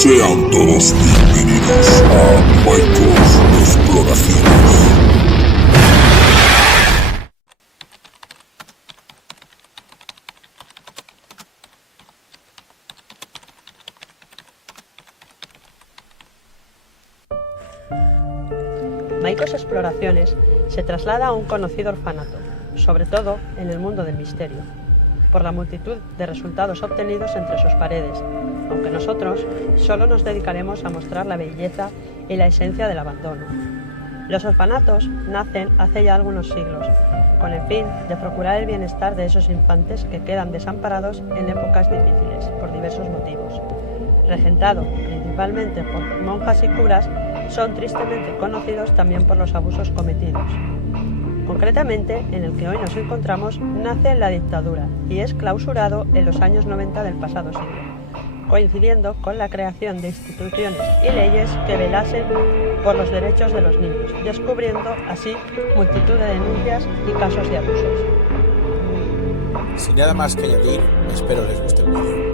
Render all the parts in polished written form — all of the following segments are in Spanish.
Sean todos bienvenidos a Minecraft Exploraciones. Maicos Exploraciones se traslada a un conocido orfanato, sobre todo en el mundo del misterio, por la multitud de resultados obtenidos entre sus paredes, aunque nosotros solo nos dedicaremos a mostrar la belleza y la esencia del abandono. Los orfanatos nacen hace ya algunos siglos, con el fin de procurar el bienestar de esos infantes que quedan desamparados en épocas difíciles, por diversos motivos. Regentado principalmente por monjas y curas, son tristemente conocidos también por los abusos cometidos. Concretamente, en el que hoy nos encontramos, nace la dictadura y es clausurado en los años 90 del pasado siglo, coincidiendo con la creación de instituciones y leyes que velasen por los derechos de los niños, descubriendo así multitud de denuncias y casos de abusos. Sin nada más que añadir, espero les guste el vídeo.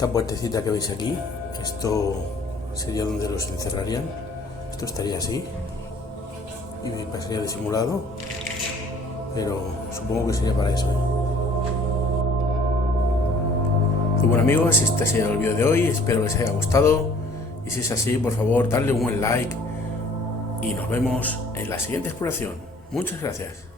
Esta puertecita que veis aquí, esto sería donde los encerrarían. Esto estaría así y pasaría disimulado, pero supongo que sería para eso. Muy bueno amigos, este ha sido el vídeo de hoy, espero que les haya gustado y si es así, por favor, darle un buen like y nos vemos en la siguiente exploración. Muchas gracias.